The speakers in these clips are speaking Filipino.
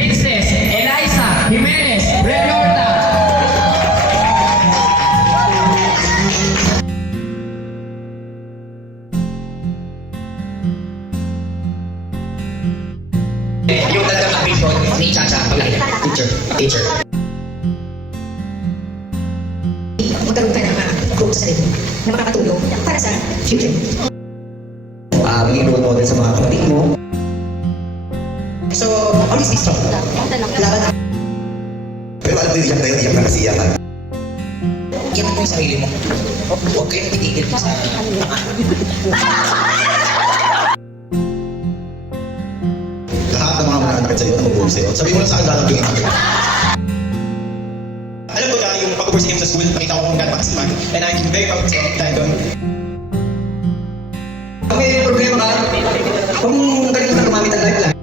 Princess Eliza Jimenez Relorta. Yung talagang ambition ni Chacha Paglaya. Teacher. Magkaroon ka ng group sa sarili na makakatulong para sa future. Maging role model sa mga kapatid mo. So, always be strong. Laban. Pero alam mo yung iyak na yun, iyak na kasi iyakan. Iyak mo yung sarili mo. Huwag kayo natitigil sa lahat ng mga mananakit sa'yo na mag-uwi sa'yo. Sabi mo lang sa akin lahat yung akin. Alam ko na yung pag-pursige mo sa school, nakita ko kung gano'n makasipag. And I'm very proud to dahil doon. Pag may problema ka, huwag mong kalimutan gumamit ang lifeline.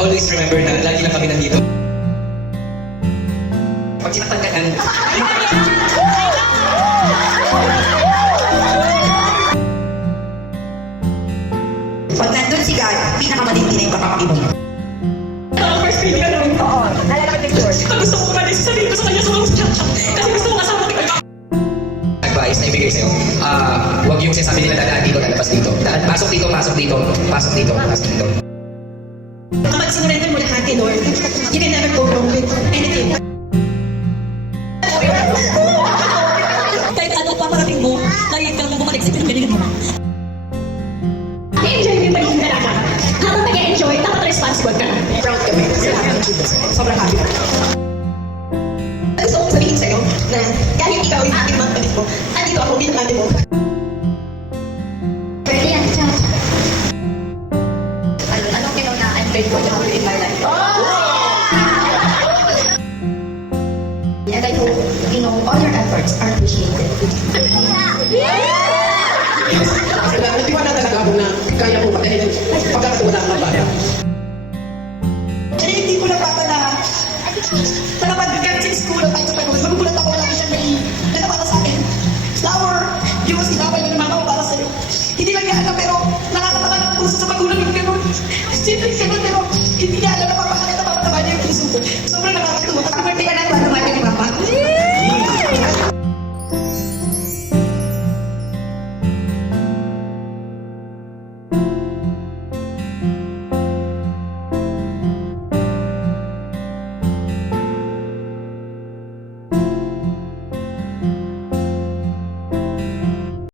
Always remember na lagi lang kami nandito. Pag sinaktan ka na, Pag nandun si God, pinakamatindi na yung kapapakit mo. First feeling ano? Oo. Nalala ko yung first. Gusto ko kumalis. Sabihin ko sa kanya, sumama si Chacha. Kasi gusto ko kasama ko. advice na ibigay sa'yo, huwag yung sinasabi nila dadaan dito, lalabas dito. Pasok dito, pasok dito, pasok dito, pasok dito. Kapag sinurrender mo lahat kay Lord, you can never go wrong with anything. Kahit ano pa parating mo, lagi kang bumalik sa pinagalingan mo. I-enjoy mo yung pagiging dalaga. Habang nag-enjoy, dapat responsible ka. Proud kami. Sobrang happy na. Gusto kong sabihin sa'yo na kahit ikaw yung aking mga palit mo, andito ako bilang ate mo. Pwede yan, Chacha. Anong kinaw na I'm grateful to have you in my life? And I hope, you know, all your efforts are appreciated. Natiwala talaga ako na kaya mo patahin pagkakatuwa ng mga bata. Kaya hindi ko napata na nakapag-gamit sa school at tayo sa pagkakas. Magugulat ako na siya may nanapata sa akin. Flower, yung mas kinapay ng mga para sa'yo. Hindi lang yan pero nakakatawa ng puso sa magulang yung gano'n. Simple gano'n pero